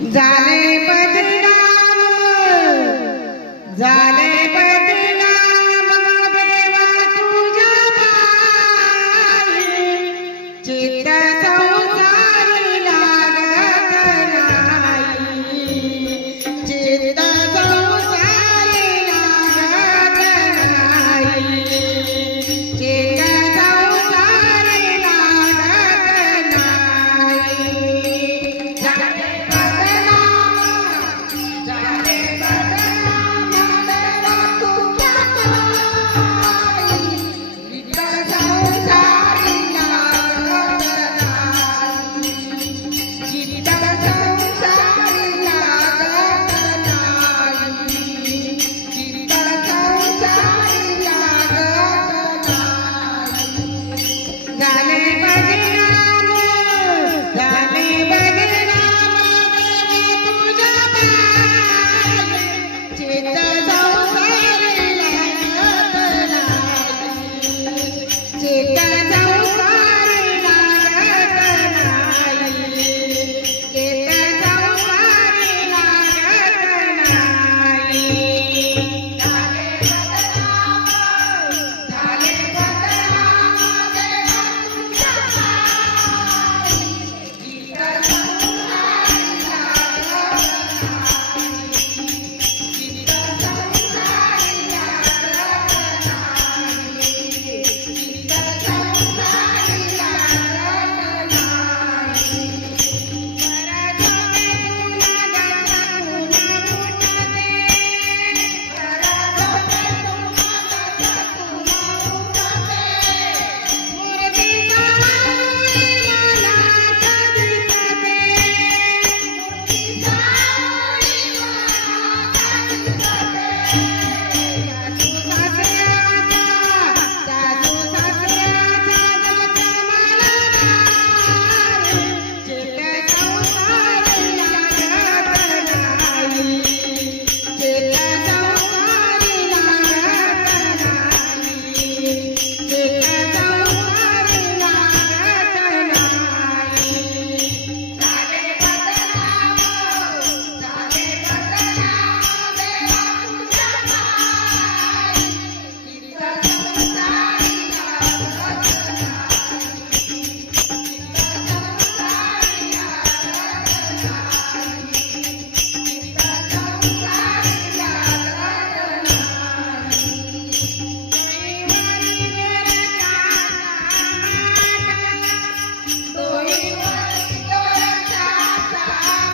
झाले बदनाम झाले बदनाम देवा तुझ्या time.